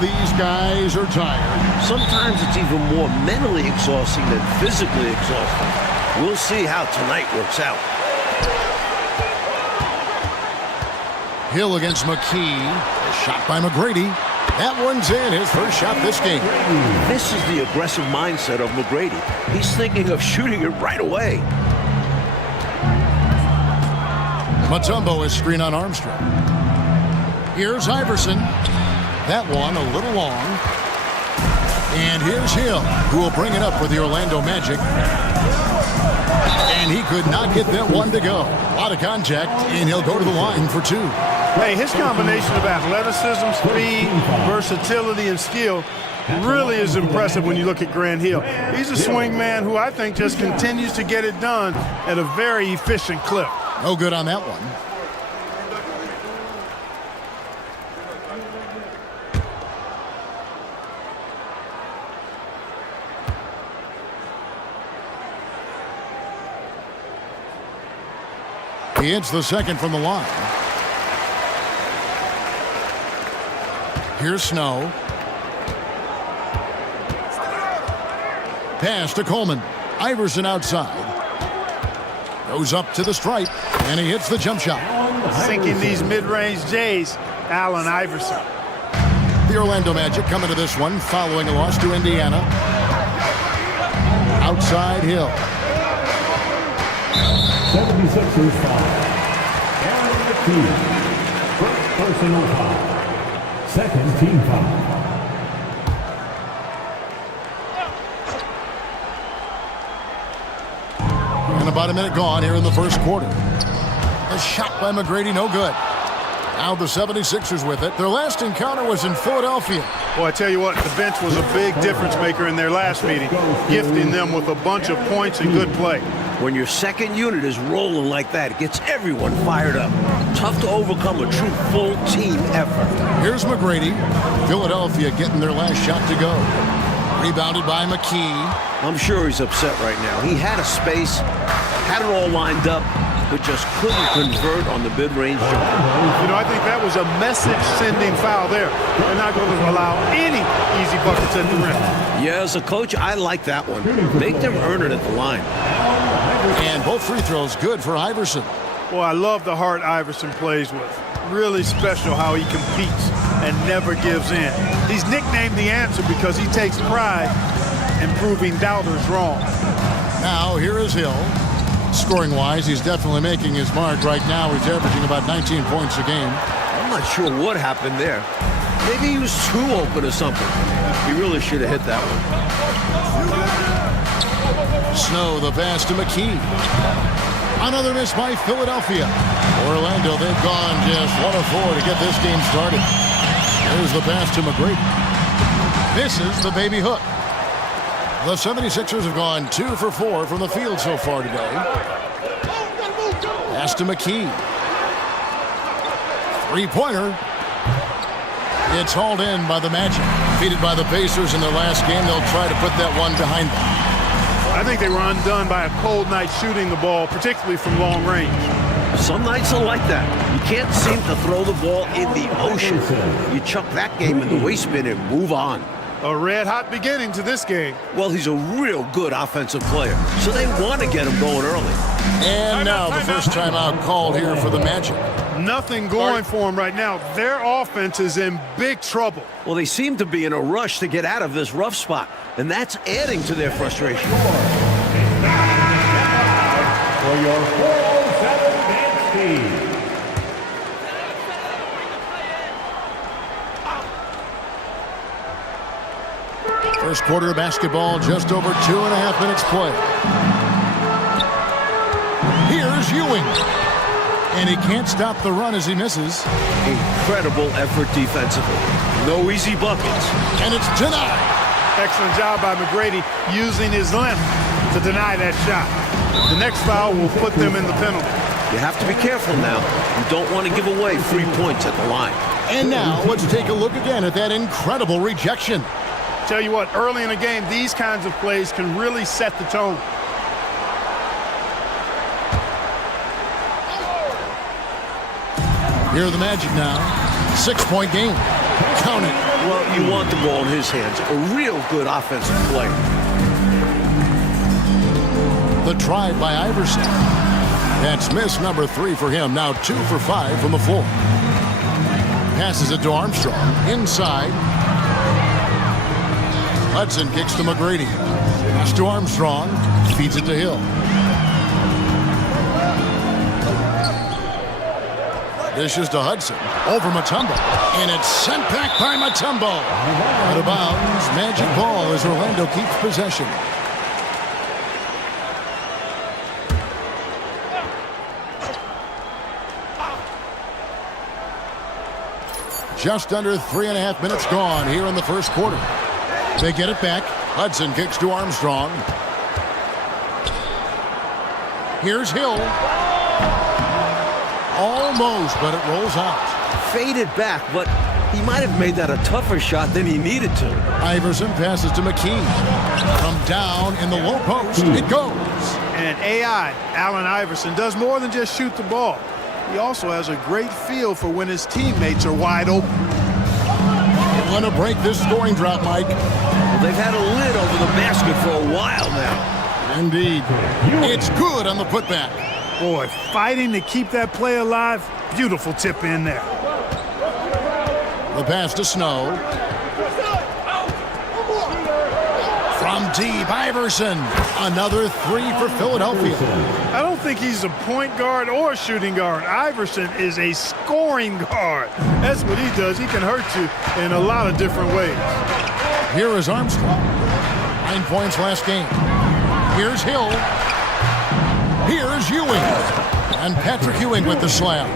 these guys are tired. Sometimes it's even more mentally exhausting than physically exhausting. We'll see how tonight works out. Hill against McKee. A shot by McGrady. That one's in, his first shot this game. This is the aggressive mindset of McGrady. He's thinking of shooting it right away. Mutombo is screen on Armstrong. Here's Iverson. That one a little long. And here's Hill, who will bring it up for the Orlando Magic. And he could not get that one to go. A lot of contact, and he'll go to the line for two. Hey, his combination of athleticism, speed, versatility, and skill really is impressive when you look at Grant Hill. He's a swing man who I think just continues to get it done at a very efficient clip. No good on that one. He hits the second from the line. Here's Snow. Pass to Coleman. Iverson outside. Goes up to the stripe, and he hits the jump shot. Sinking these mid-range J's, Allen Iverson. The Orlando Magic coming to this one following a loss to Indiana. Outside Hill. 76ers foul. Aaron McKee. First personal foul. Second team foul. And about a minute gone here in the first quarter. A shot by McGrady, no good. Now the 76ers with it. Their last encounter was in Philadelphia. Well, I tell you what, the bench was a big difference maker in their last meeting, gifting them with a bunch of points and good play. When your second unit is rolling like that, it gets everyone fired up. Tough to overcome a true full team effort. Here's McGrady. Philadelphia getting their last shot to go. Rebounded by McKee. I'm sure he's upset right now. He had a space, had it all lined up, but just couldn't convert on the mid-range jumper. You know, I think that was a message-sending foul there. They're not going to allow any easy buckets at the rim. Yeah, as a coach, I like that one. Make them earn it at the line. And both free throws good for Iverson. Well, I love the heart Iverson plays with. Really special how he competes and never gives in. He's nicknamed the answer because he takes pride in proving doubters wrong. Now, here is Hill. Scoring-wise, he's definitely making his mark right now. He's averaging about 19 points a game. I'm not sure what happened there. Maybe he was too open or something. He really should have hit that one. Snow, the pass to McKee. Another miss by Philadelphia. Orlando, they've gone just 1 of 4 to get this game started. Here's the pass to McGrady. Misses the baby hook. The 76ers have gone 2 for 4 from the field so far today. Pass to McKee. Three-pointer. It's hauled in by the Magic. Defeated by the Pacers in their last game, they'll try to put that one behind them. I think they were undone by a cold night shooting the ball, particularly from long range. Some nights are like that. You can't seem to throw the ball in the ocean. You chuck that game in the waste bin and move on. A red-hot beginning to this game. Well, he's a real good offensive player, so they want to get him going early. And now the first timeout called here for the Magic. Nothing going for them right now. Their offense is in big trouble. Well, they seem to be in a rush to get out of this rough spot, and that's adding to their frustration. For your 407 dance team. First quarter of basketball, just over 2.5 minutes play. Here's Ewing. And he can't stop the run as he misses. Incredible effort defensively. No easy buckets. And it's denied. Excellent job by McGrady using his length to deny that shot. The next foul will put them in the penalty. You have to be careful now. You don't want to give away free points at the line. And now let's take a look again at that incredible rejection. Tell you what, early in the game, these kinds of plays can really set the tone. Here are the Magic now. 6-point game. Count it. Well, you want the ball in his hands. A real good offensive play. The try by Iverson. That's miss number 3 for him. Now 2 for 5 from the floor. Passes it to Armstrong. Inside. Hudson kicks to McGrady. Pass to Armstrong. Feeds it to Hill. Dishes to Hudson. Over Mutombo. And it's sent back by Mutombo. Out of bounds. Magic ball as Orlando keeps possession. Just under 3.5 minutes gone here in the first quarter. They get it back. Hudson kicks to Armstrong. Here's Hill. Almost, but it rolls out. Faded back, but he might have made that a tougher shot than he needed to. Iverson passes to McKee. From down in the low post, it goes. And AI, Allen Iverson, does more than just shoot the ball. He also has a great feel for when his teammates are wide open. Want to break this scoring drought, Mike? Well, they've had a lid over the basket for a while now. Indeed. It's good on the putback. Boy, fighting to keep that play alive. Beautiful tip in there. The pass to Snow. From deep, Iverson. Another 3 for Philadelphia. I don't think he's a point guard or a shooting guard. Iverson is a scoring guard. That's what he does. He can hurt you in a lot of different ways. Here is Armstrong. 9 points last game. Here's Hill. Here's Ewing. And Patrick Ewing with the slam.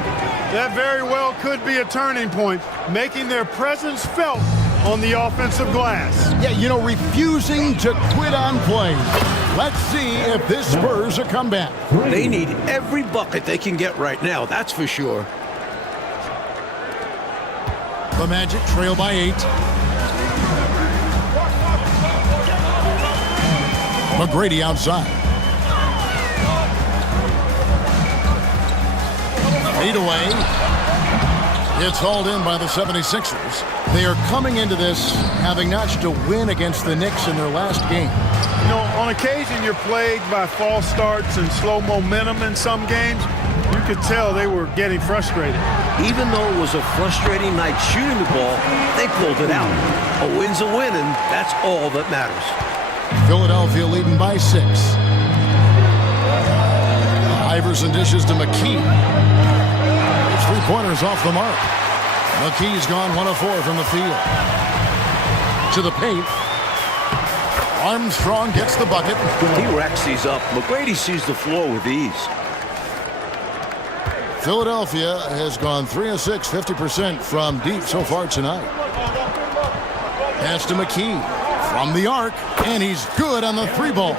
That very well could be a turning point, making their presence felt on the offensive glass. Yeah, you know, refusing to quit on plays. Let's see if this spurs a comeback. They need every bucket they can get right now, that's for sure. The Magic trail by 8. McGrady outside. Fade away. It's hauled in by the 76ers. They are coming into this having notched a win against the Knicks in their last game. You know, on occasion you're plagued by false starts and slow momentum in some games. You could tell they were getting frustrated. Even though it was a frustrating night shooting the ball, they pulled it out. A win's a win, and that's all that matters. Philadelphia leading by 6. Iverson dishes to McKee. 3-pointers off the mark. McKee's gone 1 of 4 from the field. To the paint. Armstrong gets the bucket. He racks these up. McGrady sees the floor with ease. Philadelphia has gone 3 of 6, 50% from deep so far tonight. Pass to McKee from the arc, and he's good on the 3-ball.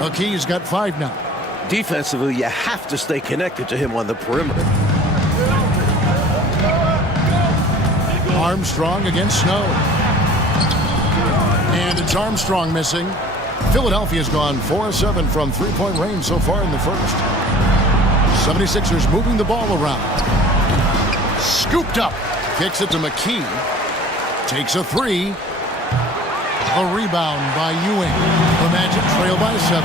McKee's got 5 now. Defensively, you have to stay connected to him on the perimeter. Armstrong against Snow. And it's Armstrong missing. Philadelphia's gone 4 of 7 from 3-point range so far in the first. 76ers moving the ball around. Scooped up. Kicks it to McKee. Takes a 3. A rebound by Ewing. The Magic trail by 7.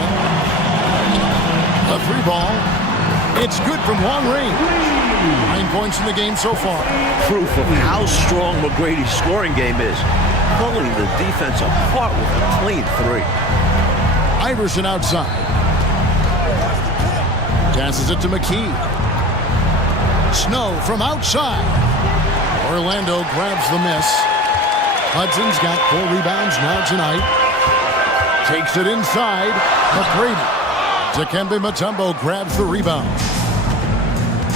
A 3-ball. It's good from long range. 9 points in the game so far. Proof of how strong McGrady's scoring game is. Pulling the defense apart with a clean 3. Iverson outside. Passes it to McKee. Snow from outside. Orlando grabs the miss. Hudson's got 4 rebounds now tonight. Takes it inside. McGrady. Dikembe Mutombo grabs the rebound.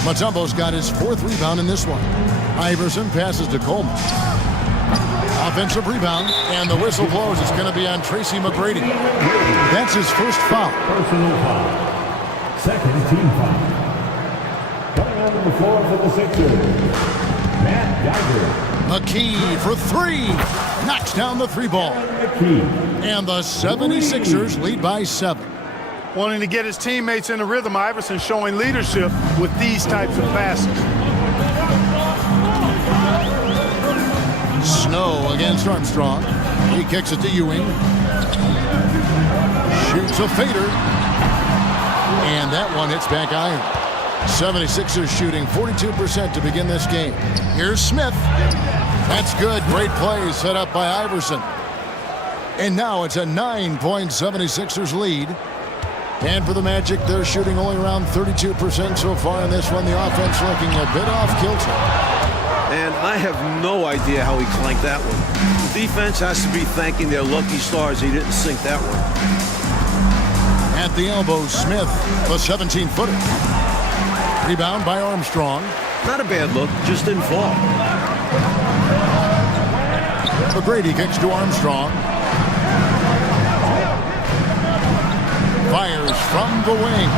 Mutombo's got his 4th rebound in this one. Iverson passes to Coleman. Offensive rebound, and the whistle blows. It's going to be on Tracy McGrady. That's his first foul. Personal foul. Second team foul. Coming onto the floor for the Sixers, Matt Geiger. McKee for 3. Knocks down the 3-ball. And the 76ers lead by 7. Wanting to get his teammates in a rhythm, Iverson showing leadership with these types of passes. Snow against Armstrong. He kicks it to Ewing. Shoots a fader. And that one hits back iron. 76ers shooting 42% to begin this game. Here's Smith. That's good. Great play set up by Iverson. And now it's a 9-point 76ers lead. And for the Magic, they're shooting only around 32% so far in this one. The offense looking a bit off kilter. And I have no idea how he clanked that one. The defense has to be thanking their lucky stars he didn't sink that one. At the elbow, Smith, the 17-footer. Rebound by Armstrong. Not a bad look, just didn't fall. McGrady kicks to Armstrong. Fires from the wing.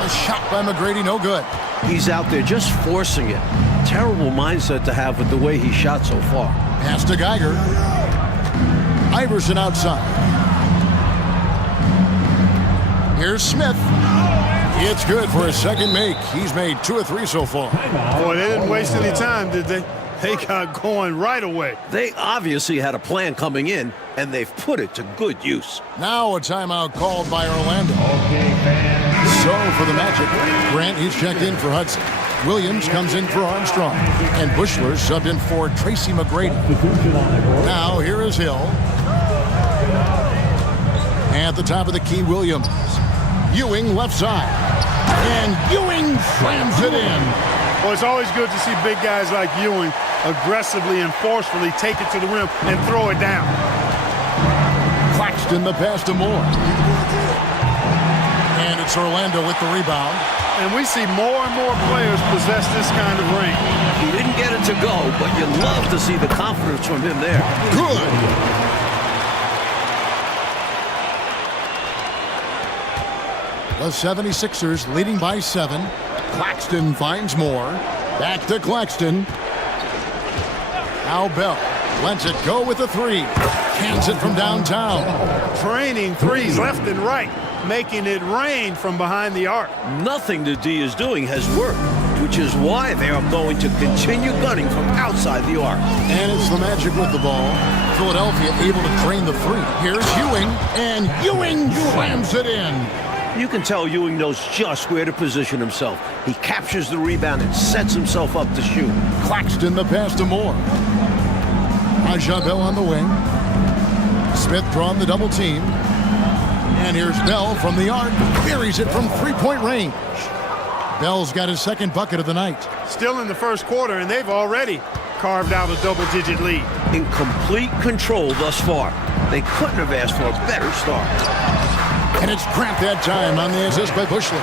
A shot by McGrady, no good. He's out there just forcing it. Terrible mindset to have with the way he shot so far. Pass to Geiger. Iverson outside. Here's Smith. It's good for his second make. He's made 2 or 3 so far. Boy, they didn't waste any time, did they? They got going right away. They obviously had a plan coming in, and they've put it to good use. Now a timeout called by Orlando. Okay, fans. So for the Magic, Grant, he's checked in for Hudson. Williams comes in for Armstrong. And Bushler subbed in for Tracy McGrady. Now here is Hill. At the top of the key, Williams. Ewing left side. And Ewing slams it in. Well, it's always good to see big guys like Ewing aggressively and forcefully take it to the rim and throw it down. Claxton the pass to Moore. And it's Orlando with the rebound. And we see more and more players possess this kind of range. He didn't get it to go, but you love to see the confidence from him there. Good. The 76ers leading by 7. Claxton finds Moore. Back to Claxton. Now Bell lets it go with a 3. Cans it from downtown. Training threes left and right, making it rain from behind the arc. Nothing the D is doing has worked, which is why they are going to continue gunning from outside the arc. And it's the Magic with the ball. Philadelphia able to drain the 3. Here's Ewing, and Ewing slams it in. You can tell Ewing knows just where to position himself. He captures the rebound and sets himself up to shoot. Claxton the pass to Moore. Bell on the wing. Smith drawn the double team. And here's Bell from the arc. Buries it from 3-point range. Bell's got his second bucket of the night. Still in the first quarter, and they've already carved out a double-digit lead. In complete control thus far. They couldn't have asked for a better start. And it's Grant that time on the assist by Bushler.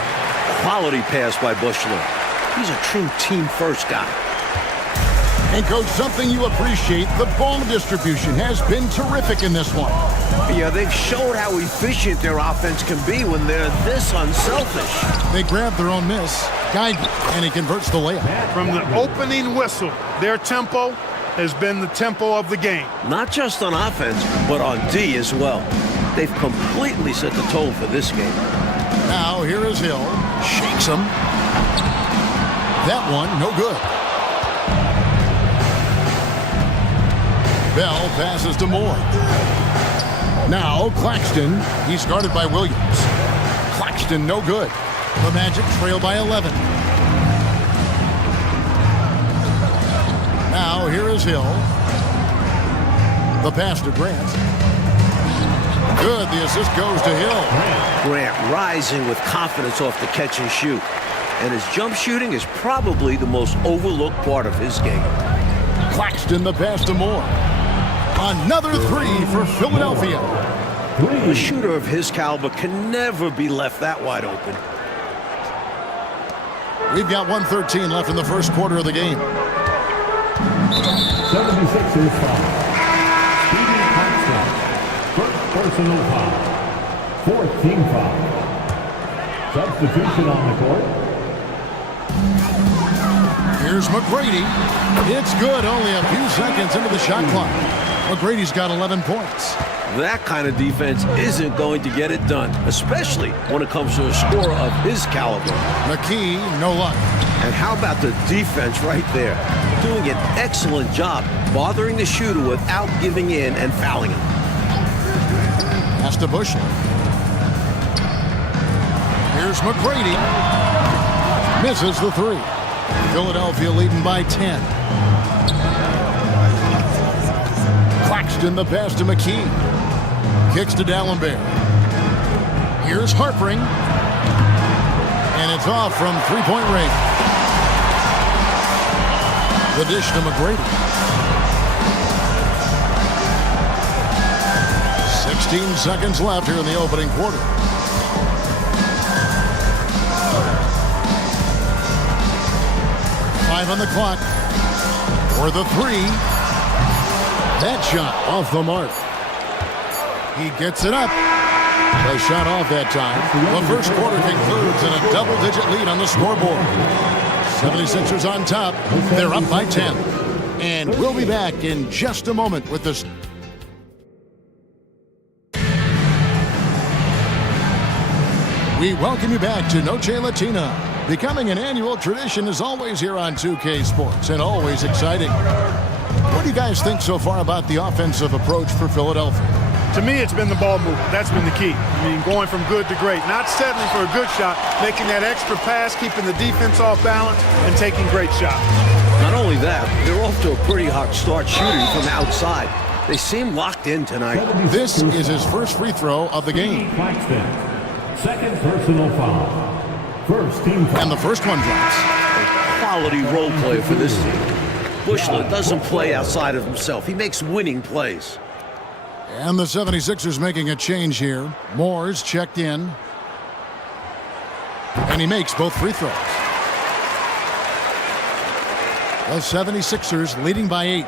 Quality pass by Bushler. He's a true team-first guy. And, Coach, something you appreciate, the ball distribution has been terrific in this one. Yeah, they've showed how efficient their offense can be when they're this unselfish. They grab their own miss. Geiger, and he converts the layup. From the opening whistle, their tempo has been the tempo of the game. Not just on offense, but on D as well. They've completely set the tone for this game. Now here is Hill. Shakes him. That one, no good. Bell passes to Moore. Now Claxton. He's guarded by Williams. Claxton, no good. The Magic trail by 11. Now here is Hill. The pass to Grant. Good. The assist goes to Hill. Grant rising with confidence off the catch and shoot. And his jump shooting is probably the most overlooked part of his game. Claxton the pass to Moore. Another 3 for Philadelphia. A shooter of his caliber can never be left that wide open. We've got 1:13 left in the first quarter of the game. 76ers foul. Stevie Claxton. First personal foul. 4th team foul. Substitution on the court. Here's McGrady. It's good. Only a few seconds into the shot clock. McGrady's got 11 points. That kind of defense isn't going to get it done, especially when it comes to a scorer of his caliber. McKee, no luck. And how about the defense right there? doing an excellent job bothering the shooter without giving in and fouling him. Pass to Bushler. Here's McGrady. Misses the three. Philadelphia leading by 10. Claxton the pass to McKee. Kicks to D'Alembert. Here's Harpering. And it's off from three-point range. The dish to McGrady. 16 seconds left here in the opening quarter. Five on the clock. For the three. That shot off the mark. He gets it up. The shot off that time. The first quarter concludes in a double-digit lead on the scoreboard. 76ers on top. They're up by 10. And we'll be back in just a moment with this. We welcome you back to Noche Latina. Becoming an annual tradition is always here on 2K Sports and always exciting. What do you guys think so far about the offensive approach for Philadelphia? To me, it's been the ball movement. That's been the key. I mean, going from good to great. Not settling for a good shot, making that extra pass, keeping the defense off balance, and taking great shots. Not only that, they're off to a pretty hot start shooting from outside. They seem locked in tonight. This is his first free throw of the game. Claxton. Second personal foul. First team foul. And the first one drops. Quality role player for this team. Bushler doesn't play outside of himself. He makes winning plays. And the 76ers making a change here. Moore's checked in. And he makes both free throws. The 76ers leading by 8.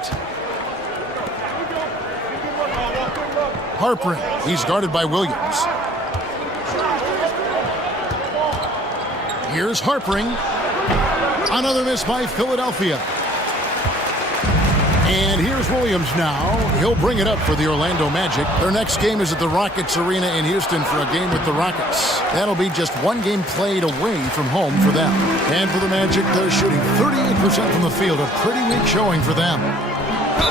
Harpering. He's guarded by Williams. Here's Harpering. Another miss by Philadelphia. And here's Williams now. He'll bring it up for the Orlando Magic. Their next game is at the Rockets Arena in Houston for a game with the Rockets. That'll be just one game played away from home for them. And for the Magic, they're shooting 38% from the field. A pretty weak showing for them.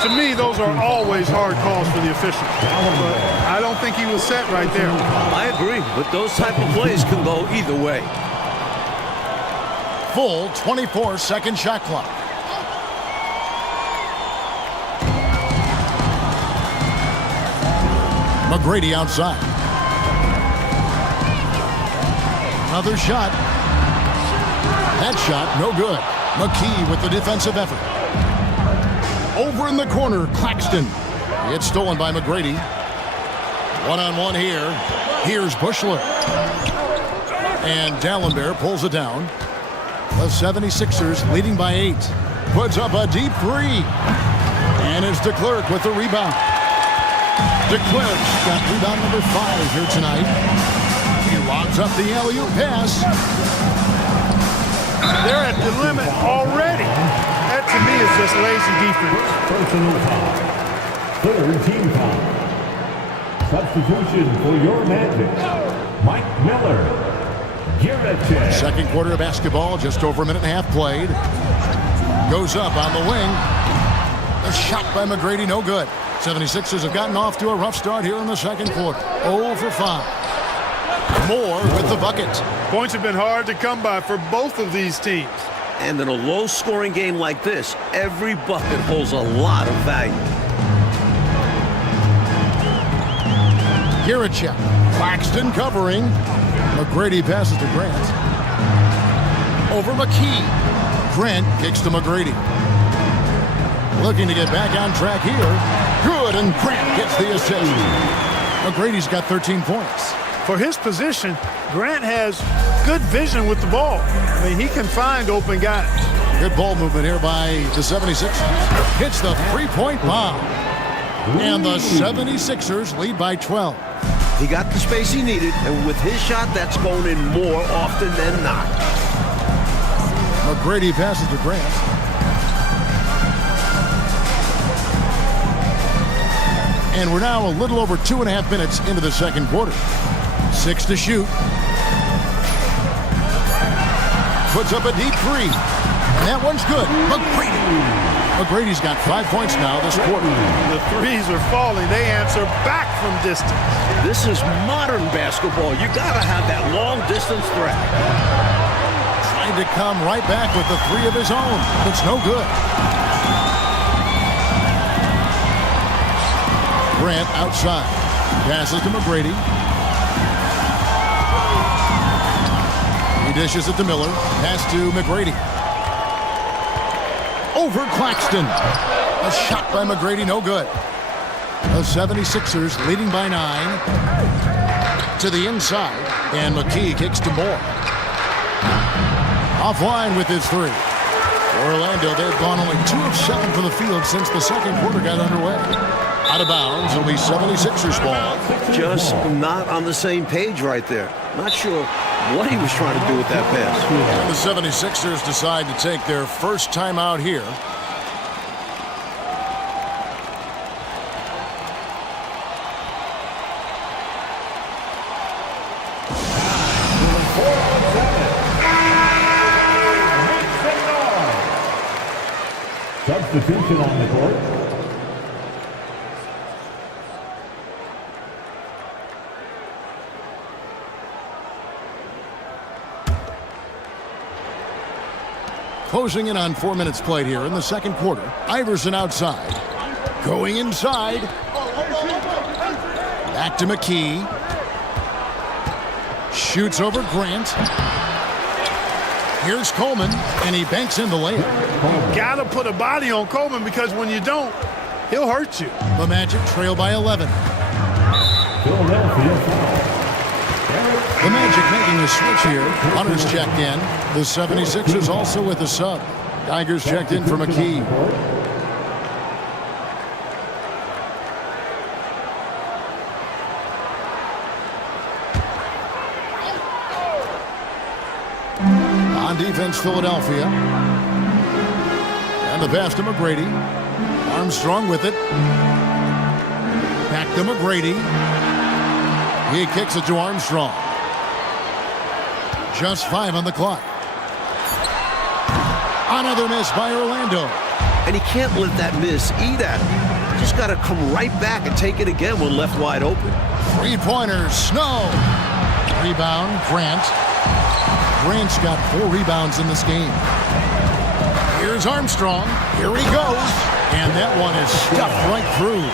To me, those are always hard calls for the officials. But I don't think he was set right there. I agree, but those type of plays can go either way. Full 24-second shot clock. McGrady outside. Another shot. That shot, no good. McKee with the defensive effort. Over in the corner, Claxton. It's stolen by McGrady. One-on-one here. Here's Bushler. And D'Alembert pulls it down. The 76ers leading by 8. Puts up a deep three. And it's DeClerc with the rebound. DeClerc's got rebound number 5 here tonight. He lobs up the alley-oop pass. They're at the limit already. That, to me, is just lazy defense. Personal foul. Third team foul. Substitution for your Magic. Mike Miller. Giracek. Second quarter of basketball, just over a minute and a half played. Goes up on the wing. A shot by McGrady, no good. 76ers have gotten off to a rough start here in the second quarter. 0 for 5. Moore with the bucket. Points have been hard to come by for both of these teams. And in a low-scoring game like this, every bucket holds a lot of value. Giracek. Claxton covering. McGrady passes to Grant. Over McKee. Grant kicks to McGrady. Looking to get back on track here. Good, and Grant gets the assist. McGrady's got 13 points. For his position, Grant has good vision with the ball. I mean, he can find open guys. Good ball movement here by the 76ers. Hits the three-point bomb. And the 76ers lead by 12. He got the space he needed, and with his shot, that's going in more often than not. McGrady passes to Grant. And we're now a little over 2.5 minutes into the second quarter. 6 to shoot. Puts up a deep three. And that one's good. McGrady's got 5 points now this quarter. The threes are falling. They answer back from distance. This is modern basketball. You got to have that long-distance threat. Trying to come right back with the three of his own. It's no good. Grant outside. Passes to McGrady. He dishes it to Miller. Pass to McGrady. Over Claxton. A shot by McGrady, no good. The 76ers leading by 9. To the inside. And McKee kicks to Moore. Offline with his three. Orlando, they've gone only 2 of 7 from the field since the second quarter got underway. Out of bounds, it'll be 76ers ball. Just not on the same page right there. Not sure what he was trying to do with that pass. And the 76ers decide to take their first time out here. Substitution on the court. Closing in on 4 minutes played here in the second quarter. Iverson outside. Going inside. Back to McKee. Shoots over Grant. Here's Coleman, and he banks in the layup. Got to put a body on Coleman because when you don't, he'll hurt you. The Magic trail by 11. Philadelphia foul. The Magic making a switch here. Hunter's checked in. The 76ers also with a sub. Geiger's checked in for McKee. On defense, Philadelphia. And the pass to McGrady. Armstrong with it. Back to McGrady. He kicks it to Armstrong. Just 5 on the clock. Another miss by Orlando. And he can't let that miss eat at him. Just got to come right back and take it again when left wide open. Three-pointers, Snow. Rebound, Grant. Grant's got 4 rebounds in this game. Here's Armstrong. Here he goes. And that one is stuffed right through.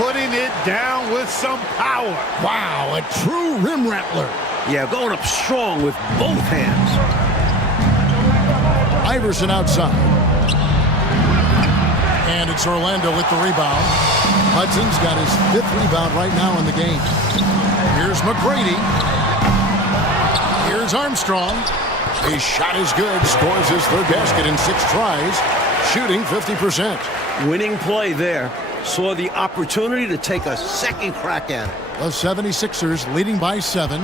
Putting it down with some power. Wow, a true rim rattler. Yeah, going up strong with both hands. Iverson outside. And it's Orlando with the rebound. Hudson's got his 5th rebound right now in the game. Here's McGrady. Here's Armstrong. His shot is good. Scores his 3rd basket in 6 tries. Shooting 50%. Winning play there. Saw the opportunity to take a second crack at it. The 76ers leading by 7.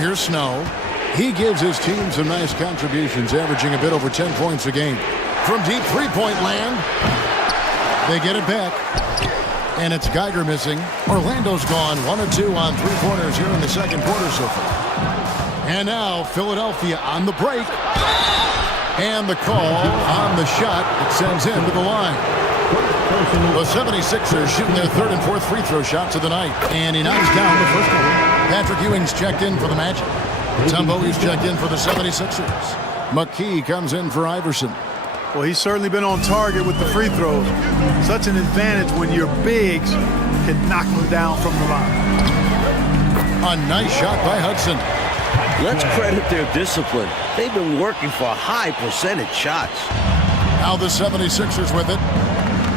Here's Snow. He gives his team some nice contributions, averaging a bit over 10 points a game. From deep three-point land, they get it back. And it's Geiger missing. Orlando's gone 1 of 2 on 3-pointers here in the second quarter so far. And now Philadelphia on the break. And the call on the shot that sends him to the line. The 76ers shooting their 3rd and 4th free throw shots of the night. And he knocks down the first one. Patrick Ewing's checked in for the Magic. Tumbo's checked in for the 76ers. McKee comes in for Iverson. Well, he's certainly been on target with the free throws. Such an advantage when your bigs can knock them down from the line. A nice shot by Hudson. Let's credit their discipline. They've been working for high percentage shots. Now the 76ers with it.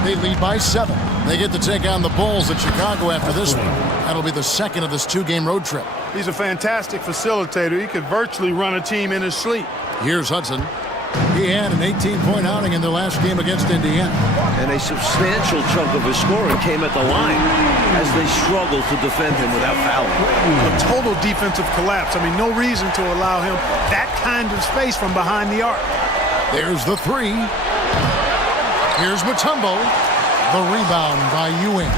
They lead by 7. They get to take on the Bulls at Chicago after this one. That'll be the second of this 2-game road trip. He's a fantastic facilitator. He could virtually run a team in his sleep. Here's Hudson. He had an 18-point outing in their last game against Indiana. And a substantial chunk of his scoring came at the line as they struggled to defend him without fouling. A total defensive collapse. I mean, no reason to allow him that kind of space from behind the arc. There's the 3. Here's Mutombo. The rebound by Ewing.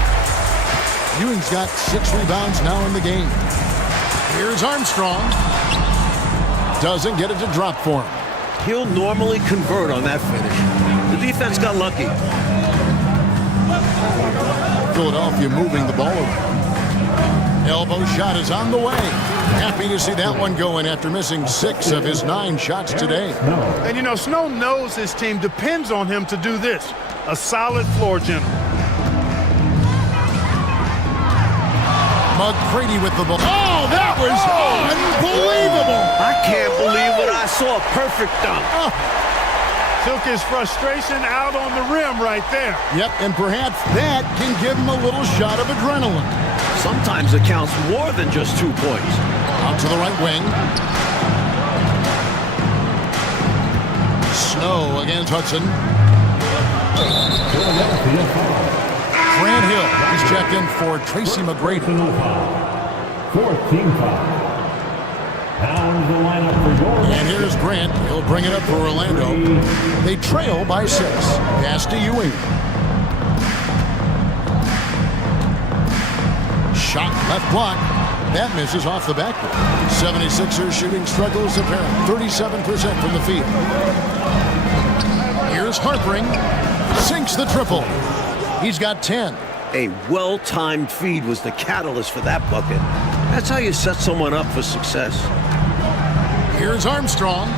Ewing's got 6 rebounds now in the game. Here's Armstrong. Doesn't get it to drop for him. He'll normally convert on that finish. The defense got lucky. Philadelphia moving the ball around. Elbow shot is on the way. Happy to see that one going after missing 6 of his 9 shots today. And you know, Snow knows his team depends on him to do this. A solid floor general. McGrady with the ball. Oh, that was unbelievable. I can't believe what I saw. Perfect dunk. Took his frustration out on the rim right there. Yep, and perhaps that can give him a little shot of adrenaline. Sometimes it counts more than just 2 points. Out to the right wing. Snow against Hudson. Grant Hill is checked in for Tracy McGrady. 4th team foul. Now into the lineup for your... And here's Grant. He'll bring it up for Orlando. They trail by 6. Pass to Ewing. Shot left block. That misses off the backboard. 76ers shooting struggles apparent. 37% from the field. Here's Harpering. Sinks the triple. He's got 10. A well-timed feed was the catalyst for that bucket. That's how you set someone up for success. Here's Armstrong.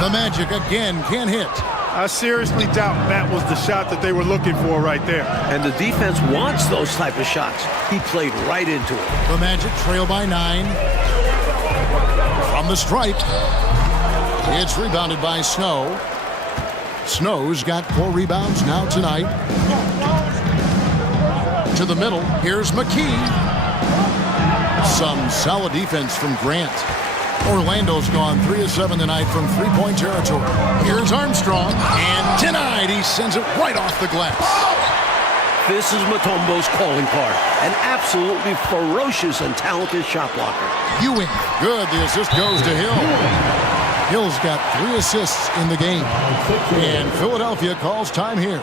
The Magic again can't hit. I seriously doubt that was the shot that they were looking for right there. And the defense wants those type of shots. He played right into it. The Magic trail by 9. From the stripe. It's rebounded by Snow. Snow's got 4 rebounds now tonight. To the middle. Here's McKee. Some solid defense from Grant. Orlando's gone 3 of 7 tonight from 3-point territory. Here's Armstrong, and tonight he sends it right off the glass. This is Mutombo's calling card. An absolutely ferocious and talented shot blocker. Ewing, good. The assist goes to Hill. Hill's got 3 assists in the game. And Philadelphia calls time here.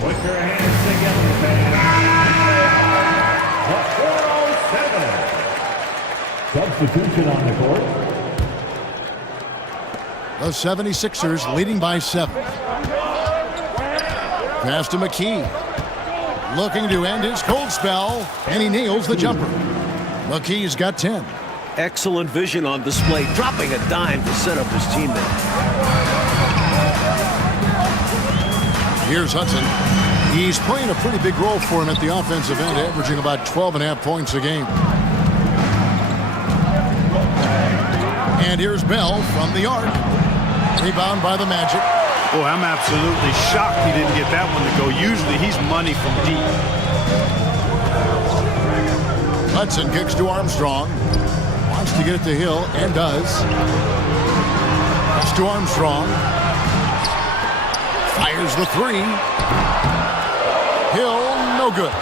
Put your hands together, fans. The 407. Substitution on the court. The 76ers leading by 7. Pass to McKee. Looking to end his cold spell, and he nails the jumper. McKee's got 10. Excellent vision on display, dropping a dime to set up his teammate. Here's Hudson. He's playing a pretty big role for him at the offensive end, averaging about 12.5 points a game. And here's Bell from the arc. Rebound by the Magic. Boy, I'm absolutely shocked he didn't get that one to go. Usually he's money from deep. Hudson kicks to Armstrong. Wants to get it to Hill, and does. Pass to Armstrong. Fires the 3. Hill, no good.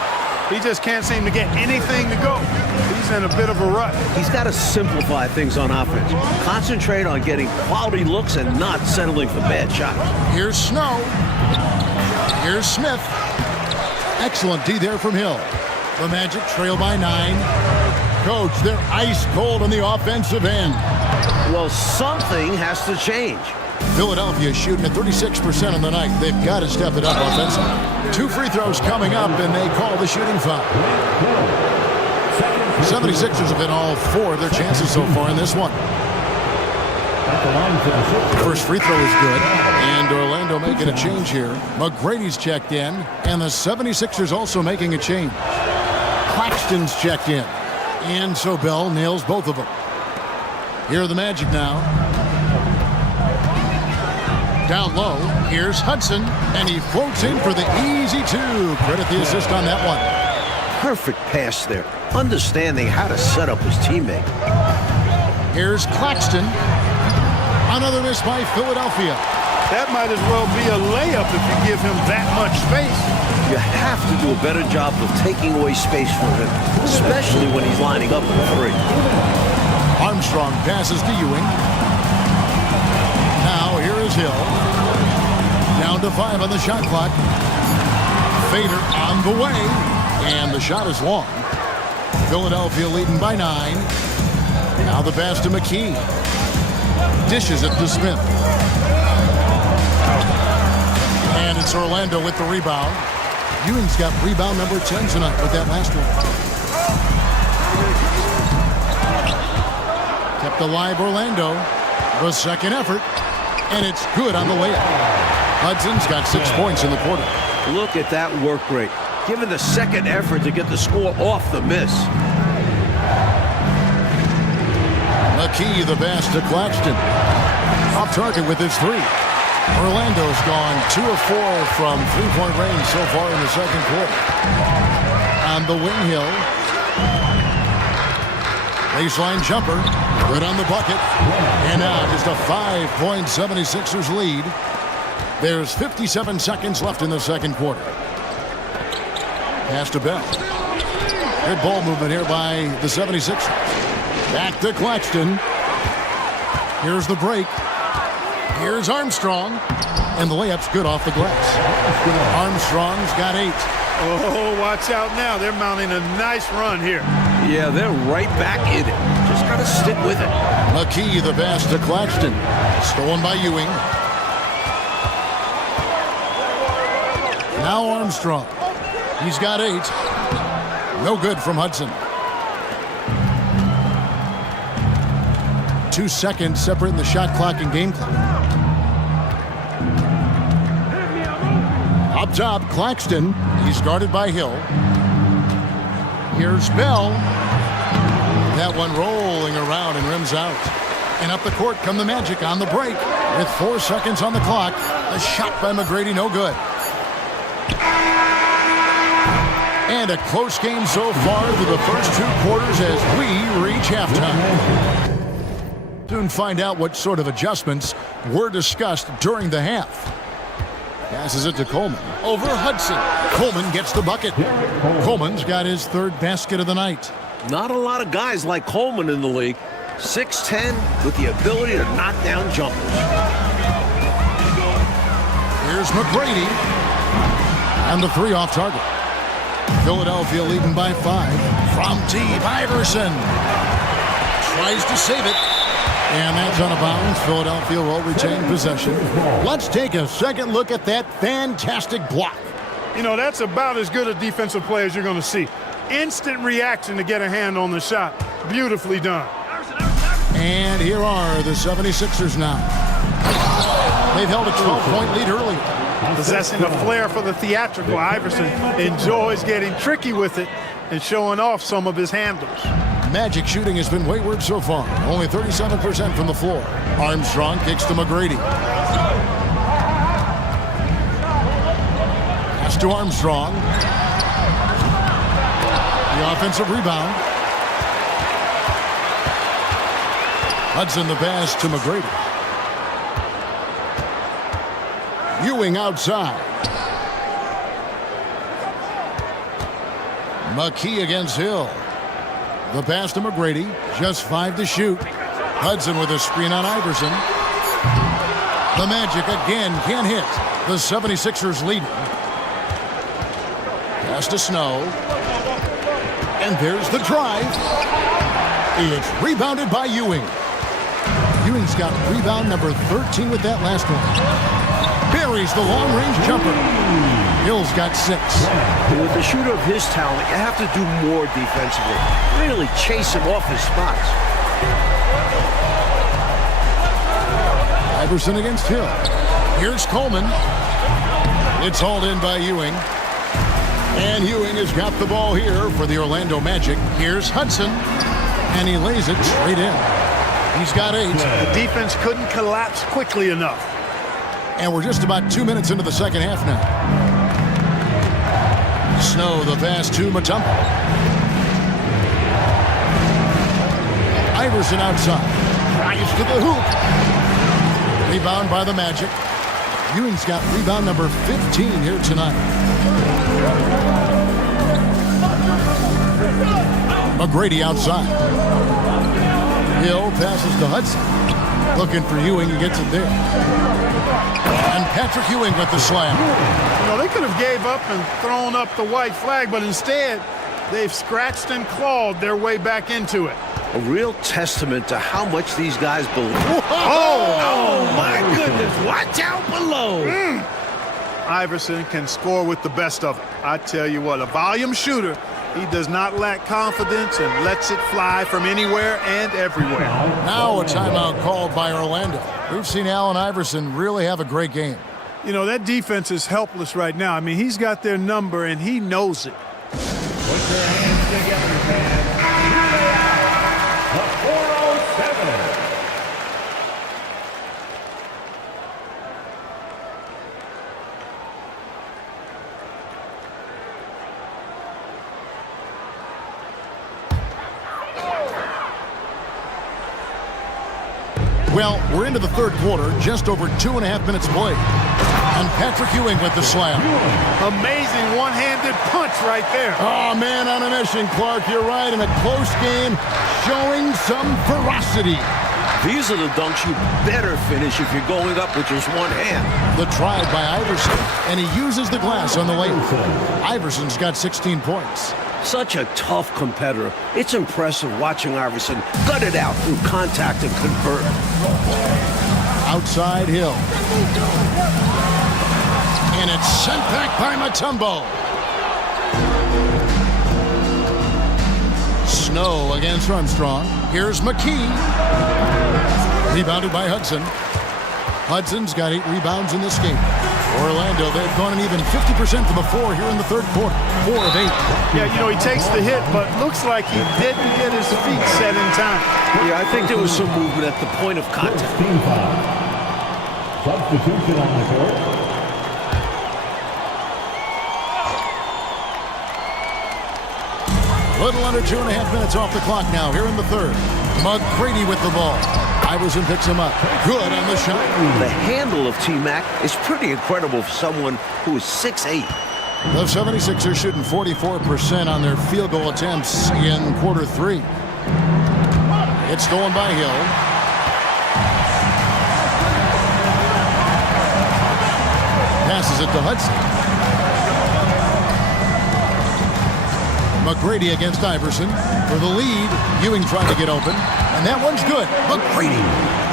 He just can't seem to get anything to go. He's in a bit of a rut. He's got to simplify things on offense. Concentrate on getting quality looks and not settling for bad shots. Here's Snow. Here's Smith. Excellent D there from Hill. The Magic trail by 9. Coach, they're ice cold on the offensive end. Well, something has to change. Philadelphia shooting at 36% on the night. They've got to step it up offensively. 2 free throws coming up, and they call the shooting foul. 76ers have been all 4 of their chances so far in this one. First free throw is good, and Orlando making a change here. McGrady's checked in, and the 76ers also making a change. Claxton's checked in, and so Bell nails both of them. Here are the Magic now. Down low, here's Hudson, and he floats in for the easy 2. Credit the assist on that one. Perfect pass there, understanding how to set up his teammate. Here's Claxton. Another miss by Philadelphia. That might as well be a layup if you give him that much space. You have to do a better job of taking away space from him, especially when he's lining up for 3. Armstrong passes to Ewing. Now here is Hill. Down to 5 on the shot clock. Fader on the way. And the shot is long. Philadelphia leading by 9. Now the pass to McKee. Dishes it to Smith. And it's Orlando with the rebound. Ewing's got rebound number 10 tonight with that last one. Kept alive Orlando. The second effort. And it's good on the layup. Hudson's got 6 points in the quarter. Look at that work rate. Given the second effort to get the score off the miss. McKee, the pass to Claxton. Off target with his 3. Orlando's gone 2 of 4 from three-point range so far in the second quarter. On the wing, Hill. Baseline jumper. Good on the bucket. And now just a 5-point 76ers lead. There's 57 seconds left in the second quarter. Pass to Bell. Good ball movement here by the 76ers. Back to Claxton. Here's the break. Here's Armstrong. And the layup's good off the glass. Armstrong's got 8. Oh, watch out now. They're mounting a nice run here. Yeah, they're right back in it. Just got to stick with it. McKee, the pass to Claxton. Stolen by Ewing. Now Armstrong. He's got 8. No good from Hudson. 2 seconds separating the shot clock and game clock. Up top, Claxton. He's guarded by Hill. Here's Bell. That one rolling around and rims out. And up the court come the Magic on the break. With 4 seconds on the clock. A shot by McGrady, no good. And a close game so far through the first 2 quarters as we reach halftime. Soon find out what sort of adjustments were discussed during the half. Passes it to Coleman. Over Hudson. Coleman gets the bucket. Coleman's got his 3rd basket of the night. Not a lot of guys like Coleman in the league. 6'10", with the ability to knock down jumpers. Here's McGrady. And the 3 off target. Philadelphia leading by 5. From deep, Iverson. Tries to save it. And that's out of bounds. Philadelphia will retain possession. Let's take a second look at that fantastic block. You know, that's about as good a defensive play as you're going to see. Instant reaction to get a hand on the shot. Beautifully done. And here are the 76ers now. They've held a 12-point lead early. Possessing a flair for the theatrical, Iverson enjoys getting tricky with it and showing off some of his handles. Magic shooting has been wayward so far. Only 37% from the floor. Armstrong kicks to McGrady. Pass to Armstrong. The offensive rebound. Hudson the pass to McGrady. Ewing outside. McKee against Hill. The pass to McGrady. Just 5 to shoot. Hudson with a screen on Iverson. The Magic again can't hit. The 76ers leading. Pass to Snow. And there's the drive. It's rebounded by Ewing. Ewing's got rebound number 13 with that last one. Buries the long-range jumper. Hill's got 6. With a shooter of his talent, you have to do more defensively. Really chase him off his spots. Iverson against Hill. Here's Coleman. It's hauled in by Ewing. And Ewing has got the ball here for the Orlando Magic. Here's Hudson. And he lays it straight in. He's got 8. The defense couldn't collapse quickly enough. And we're just about 2 minutes into the second half now. Snow, the pass to Mutombo. Iverson outside. Drives to the hoop. Rebound by the Magic. Ewing's got rebound number 15 here tonight. McGrady outside. Hill passes to Hudson. Looking for Ewing, he gets it there. And Patrick Ewing with the slam. You know, they could have gave up and thrown up the white flag, but instead, They've scratched and clawed their way back into it. A real testament to how much these guys believe. Oh, my goodness. Watch out below. Iverson can score with the best of it. I tell you what, a volume shooter. He does not lack confidence and lets it fly from anywhere and everywhere. Now a timeout called by Orlando. We've seen Allen Iverson really have a great game. You know, that defense is helpless right now. I mean, he's got their number, and he knows it. Put your hands together, fans. The 407. Well, we're into the third quarter, just over 2.5 minutes played. And Patrick Ewing with the slam. Amazing one-handed punch right there. Oh, man, on a mission, Clark. You're right. In a close game, showing some ferocity. These are the dunks you better finish if you're going up with just one hand. The try by Iverson, and he uses the glass on the layup. Iverson's got 16 points. Such a tough competitor. It's impressive watching Iverson gut it out through contact and convert. Outside Hill. And it's sent back by Mutombo. Snow against Armstrong. Here's McKee. Rebounded by Hudson. Hudson's got 8 rebounds in this game. Orlando, they've gone an even 50% from the floor here in the third quarter. 4 of 8. Yeah, you know, he takes the hit, but looks like he didn't get his feet set in time. Yeah, I think there was some movement at the point of contact. Team foul. Substitution on the court. Little under 2.5 minutes off the clock now here in the third. McGrady with the ball. Iverson picks him up. Good on the shot. The handle of T-Mac is pretty incredible for someone who is 6'8". The 76ers shooting 44% on their field goal attempts in quarter 3. It's stolen by Hill. Passes it to Hudson. McGrady against Iverson for the lead. Ewing trying to get open, and that one's good.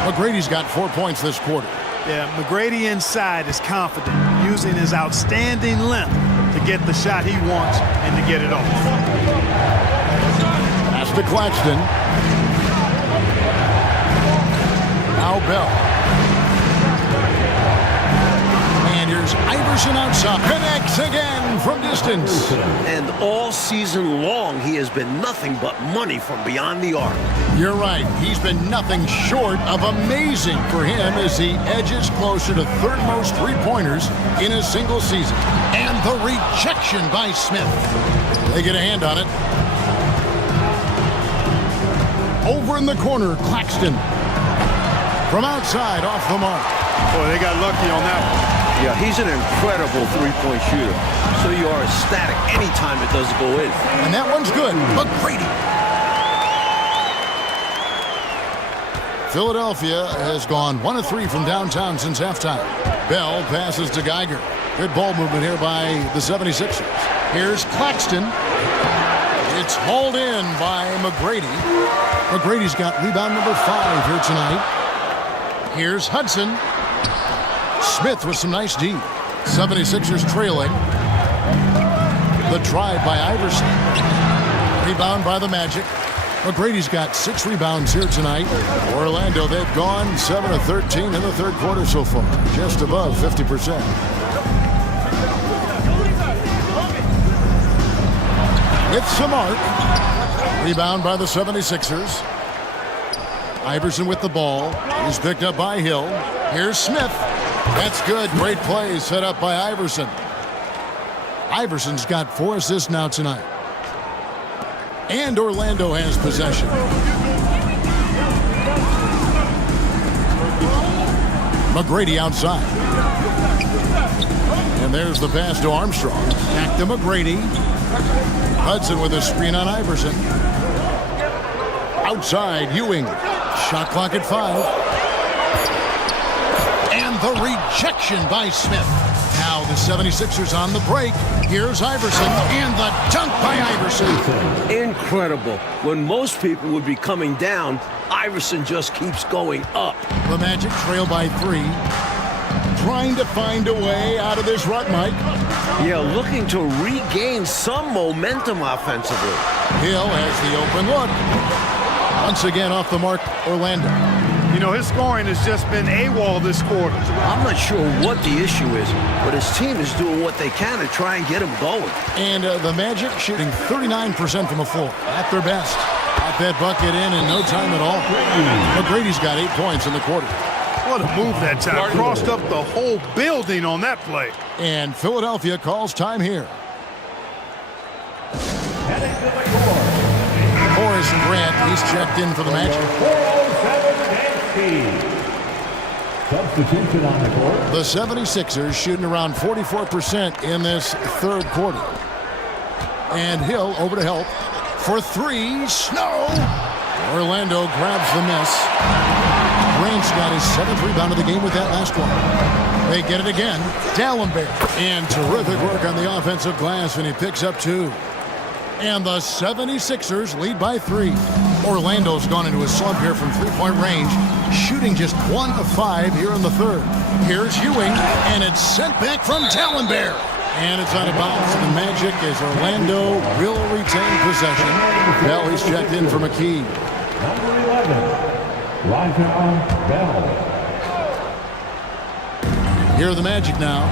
McGrady's got 4 points this quarter. Yeah, McGrady inside is confident, using his outstanding length to get the shot he wants and to get it off. Pass to Claxton. Now Bell. And here's Iverson outside. Connects again from distance. And all season long, he has been nothing but money from beyond the arc. You're right. He's been nothing short of amazing for him as he edges closer to third most three-pointers in a single season. And the rejection by Smith. They get a hand on it. Over in the corner, Claxton. From outside, off the mark. Boy, they got lucky on that one. Yeah, he's an incredible three-point shooter. So you are ecstatic anytime it does go in. And that one's good. McGrady. Philadelphia has gone 1 of 3 from downtown since halftime. Bell passes to Geiger. Good ball movement here by the 76ers. Here's Claxton. It's hauled in by McGrady. McGrady's got rebound number 5 here tonight. Here's Hudson. Smith with some nice D. 76ers trailing. The drive by Iverson. Rebound by the Magic. McGrady's got 6 rebounds here tonight. Orlando, they've gone 7 of 13 in the third quarter so far. Just above 50%. With some arc. Rebound by the 76ers. Iverson with the ball. He's picked up by Hill. Here's Smith. That's good. Great play set up by Iverson. Iverson's got 4 assists now tonight. And Orlando has possession. McGrady outside. And there's the pass to Armstrong. Back to McGrady. Hudson with a screen on Iverson. Outside, Ewing. Shot clock at 5. And the rejection by Smith. Now the 76ers on the break. Here's Iverson, and the dunk by Iverson. Incredible. When most people would be coming down, Iverson just keeps going up. The Magic trail by 3. Trying to find a way out of this rut, Mike. Yeah, looking to regain some momentum offensively. Hill has the open look. Once again off the mark, Orlando. You know, his scoring has just been AWOL this quarter. I'm not sure what the issue is, but his team is doing what they can to try and get him going. And the Magic shooting 39% from the floor at their best. Got that bucket in no time at all. McGrady's got 8 points in the quarter. What a move that time. Crossed up the whole building on that play. And Philadelphia calls time here. Horace Grant, he's checked in for the Magic. Substitution on the court. The 76ers shooting around 44% in this third quarter. And Hill over to help for 3. Snow. Orlando grabs the miss. Grant's got his 7th rebound of the game with that last one. They get it again. D'Alembert. And terrific work on the offensive glass, and he picks up 2. And the 76ers lead by 3. Orlando's gone into a slump here from three-point range, shooting just 1 of 5 here in the third. Here's Ewing, and it's sent back from D'Alembert. And it's out of bounds to the Magic as Orlando will retain possession. Bell, he's checked in for McKee. Number 11, Rajon Bell. Here are the Magic now.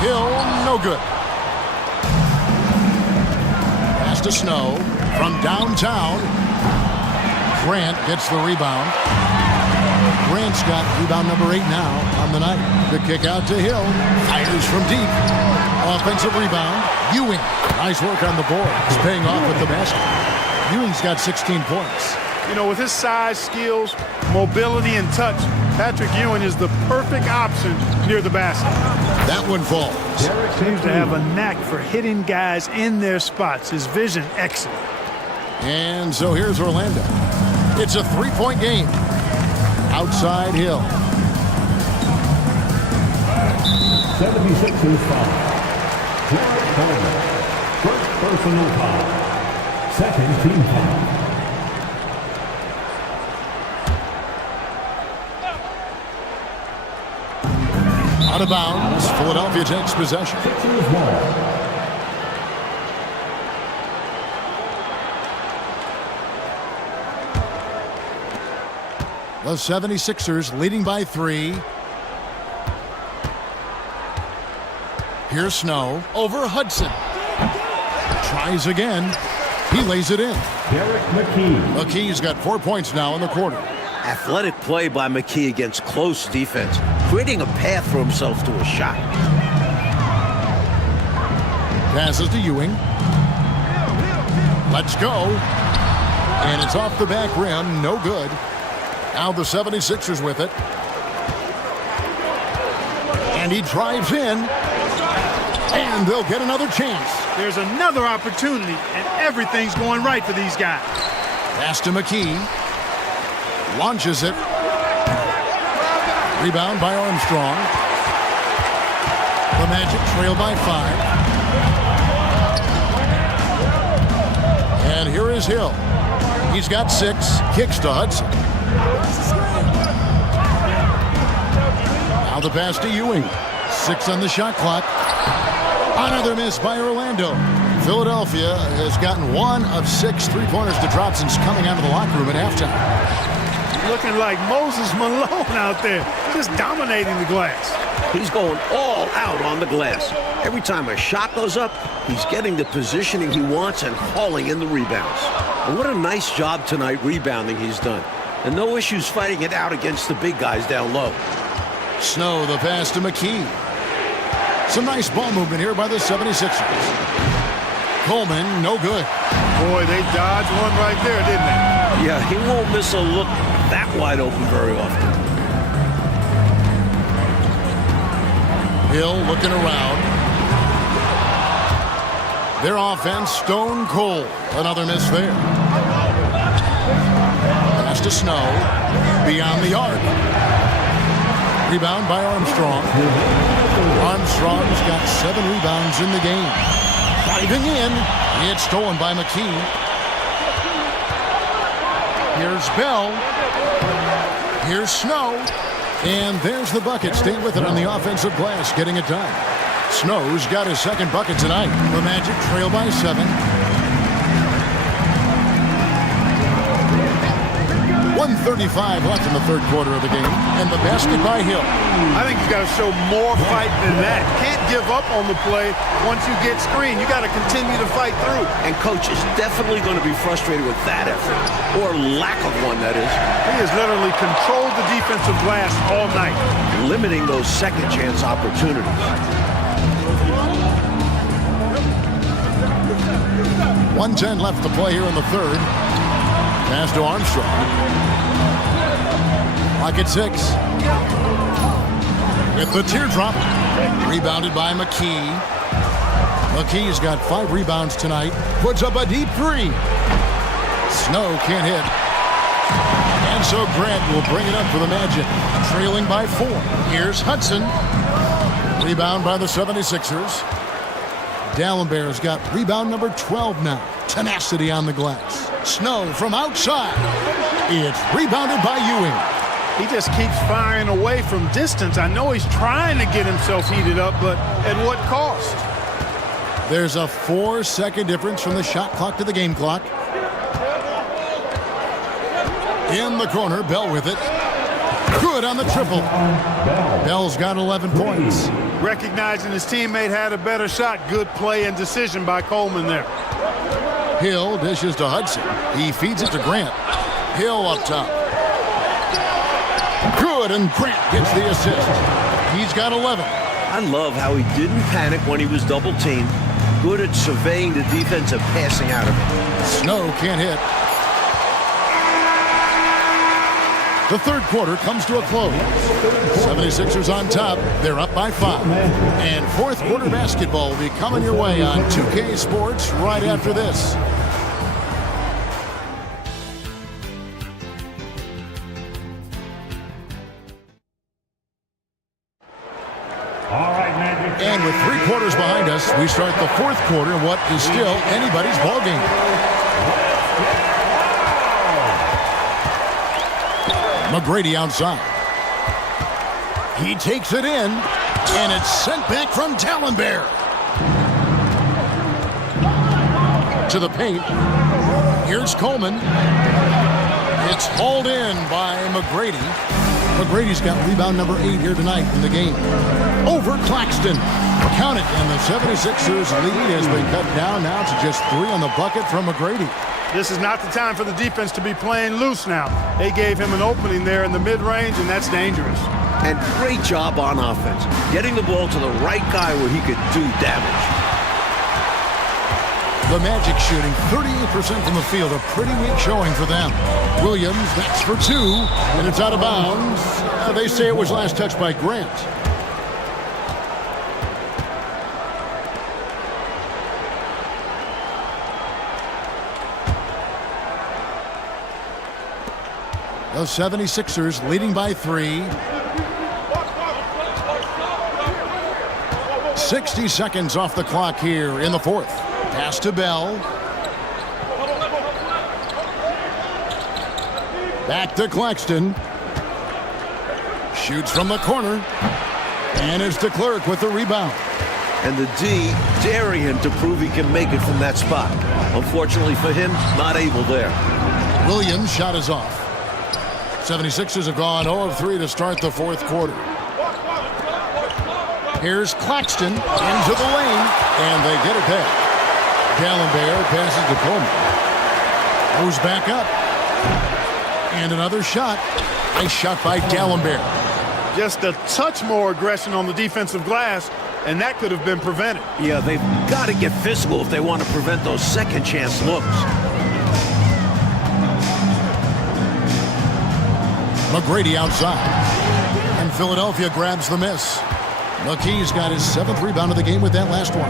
Hill, no good. Pass to Snow from downtown. Grant gets the rebound. Grant's got rebound number 8 now on the night. The kick out to Hill. Fires from deep. Offensive rebound. Ewing. Nice work on the board. He's paying off with the basket. Ewing's got 16 points. You know, with his size, skills, mobility, and touch, Patrick Ewing is the perfect option near the basket. That one falls. Seems to have a knack for hitting guys in their spots. His vision, excellent. And so here's Orlando. It's a 3-point game. Outside Hill. 76ers foul. Jared Coleman. First personal foul. Second team foul. Out of bounds. Philadelphia takes possession. Sixers ball. The 76ers leading by 3. Here's Snow over Hudson. Tries again. He lays it in. Derek McKee. McKee's got 4 points now in the quarter. Athletic play by McKee against close defense, creating a path for himself to a shot. Passes to Ewing. Let's go. And it's off the back rim. No good. Now the 76ers with it. And he drives in. And they'll get another chance. There's another opportunity, and everything's going right for these guys. Pass to McKee. Launches it. Rebound by Armstrong. The Magic trail by 5. And here is Hill. He's got 6. Kicks to Hudson. Now the pass to Ewing. 6 on the shot clock. Another miss by Orlando. Philadelphia has gotten 1 of 6 three-pointers to drop since coming out of the locker room at halftime. Looking like Moses Malone out there, just dominating the glass. He's going all out on the glass. Every time a shot goes up, he's getting the positioning he wants and hauling in the rebounds. And what a nice job tonight rebounding he's done. And no issues fighting it out against the big guys down low. Snow, the pass to McKee. Some nice ball movement here by the 76ers. Coleman, no good. Boy, they dodged one right there, didn't they? Yeah, he won't miss a look that wide open very often. Hill looking around. Their offense stone cold. Another miss there. Pass to Snow. Beyond the arc. Rebound by Armstrong. Armstrong's got 7 rebounds in the game. Diving in. It's stolen by McKee. Here's Bell. Here's Snow. And there's the bucket. Stay with it on the offensive glass, getting it done. Snow's got his second bucket tonight. The Magic trail by 7. 1:35 left in the third quarter of the game. And the basket by Hill. I think he's got to show more fight than that. Can't give up on the play once you get screened. You got to continue to fight through. And coach is definitely going to be frustrated with that effort, or lack of one, that is. He has literally controlled the defensive glass all night, limiting those second chance opportunities. 1:10 left to play here in the third. Pass to Armstrong. Clock at 6. With the teardrop. Rebounded by McKee. McKee's got 5 rebounds tonight. Puts up a deep 3. Snow can't hit. And so Grant will bring it up for the Magic. Trailing by 4. Here's Hudson. Rebound by the 76ers. Dallenberg's got rebound number 12 now. Tenacity on the glass. Snow from outside. It's rebounded by Ewing. He just keeps firing away from distance. I know he's trying to get himself heated up, but at what cost? There's a 4-second difference from the shot clock to the game clock. In the corner, Bell with it. Good on the triple. Bell's got 11 points. Recognizing his teammate had a better shot. Good play and decision by Coleman there. Hill dishes to Hudson. He feeds it to Grant. Hill up top. Good, and Grant gets the assist. He's got 11. I love how he didn't panic when he was double teamed. Good at surveying the defense and passing out of it. Snow can't hit. The third quarter comes to a close. 76ers on top. They're up by 5. And fourth quarter basketball will be coming your way on 2K Sports right after this. And with 3 quarters behind us, we start the fourth quarter in what is still anybody's ballgame. McGrady outside. He takes it in, and it's sent back from Dallenberg. To the paint. Here's Coleman. It's hauled in by McGrady. McGrady's got rebound number 8 here tonight in the game. Over Claxton. Count it, and the 76ers lead has been cut down now to just 3 on the bucket from McGrady. This is not the time for the defense to be playing loose now. They gave him an opening there in the mid-range, and that's dangerous. And great job on offense, getting the ball to the right guy where he could do damage. The Magic shooting 38% from the field, a pretty weak showing for them. Williams, that's for 2, and it's out of bounds. They say it was last touched by Grant. The 76ers leading by 3. 60 seconds off the clock here in the fourth. Pass to Bell. Back to Claxton. Shoots from the corner. And it's to Clerk with the rebound. And the D daring him to prove he can make it from that spot. Unfortunately for him, not able there. Williams' shot is off. 76ers have gone 0 of 3 to start the fourth quarter. Here's Claxton into the lane, and they get it back. Dallenberg passes to Coleman. Goes back up. And another shot. Nice shot by Dallenberg. Just a touch more aggression on the defensive glass, and that could have been prevented. Yeah, they've got to get physical if they want to prevent those second chance looks. McGrady outside. And Philadelphia grabs the miss. McKee's got his 7th rebound of the game with that last one.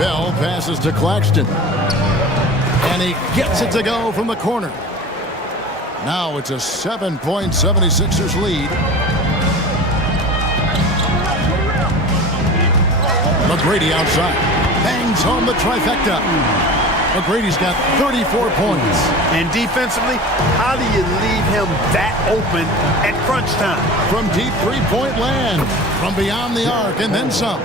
Bell passes to Claxton. And he gets it to go from the corner. Now it's a 7-point 76ers lead. McGrady outside. Bangs home the trifecta. McGrady's got 34 points. And defensively, how do you leave him that open at crunch time? From deep three-point land, from beyond the arc, and then some.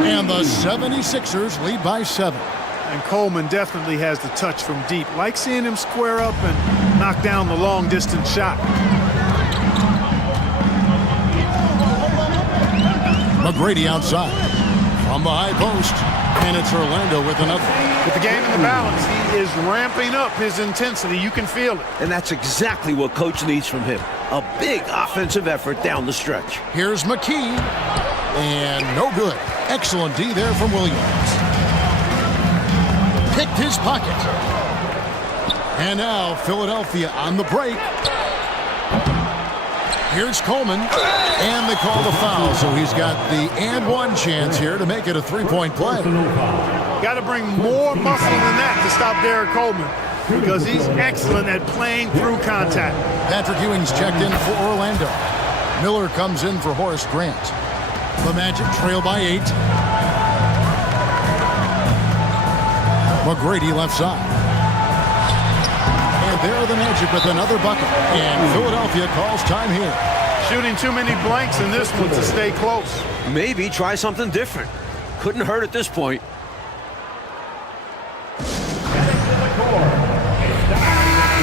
And the 76ers lead by 7. And Coleman definitely has the touch from deep. Like seeing him square up and knock down the long-distance shot. McGrady outside from the high post, and it's Orlando with another. With the game in the balance, he is ramping up his intensity. You can feel it. And that's exactly what Coach needs from him. A big offensive effort down the stretch. Here's McKee, and no good. Excellent D there from Williams. Picked his pocket. And now Philadelphia on the break. Here's Coleman, and they call the foul, so he's got the and one chance here to make it a three-point play. Got to bring more muscle than that to stop Derek Coleman because he's excellent at playing through contact. Patrick Ewing's checked in for Orlando. Miller comes in for Horace Grant. The Magic trail by 8. McGrady left side. And there are the Magic with another bucket. And Philadelphia calls time here. Shooting too many blanks in this one to stay close. Maybe try something different. Couldn't hurt at this point.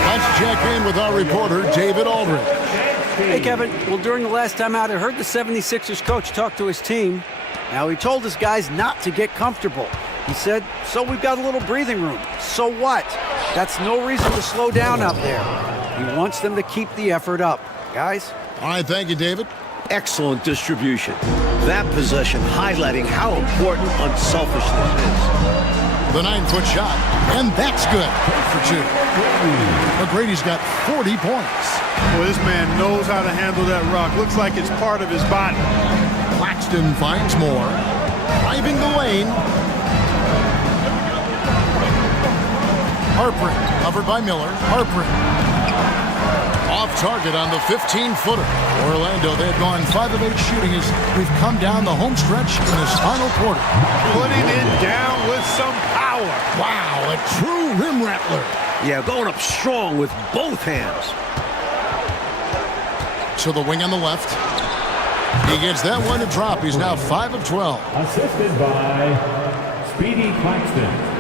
Let's check in with our reporter, David Aldridge. Hey, Kevin. Well, during the last time out, I heard the 76ers coach talk to his team. Now, he told his guys not to get comfortable. He said, so we've got a little breathing room. So what? That's no reason to slow down out there. He wants them to keep the effort up. Guys? All right, thank you, David. Excellent distribution. That possession highlighting how important unselfishness is. The 9-foot shot, and that's good for 2. McGrady's got 40 points. Well, this man knows how to handle that rock. Looks like it's part of his body. Claxton finds more. Driving the lane. Harper, covered by Miller. Harper. Off target on the 15-footer. Orlando, they've gone 5 of 8 shooting as we've come down the home stretch in this final quarter. Putting it down with some power. Wow, a true rim rattler. Yeah, going up strong with both hands. To the wing on the left. He gets that one to drop. He's now 5 of 12. Assisted by Speedy Claxton.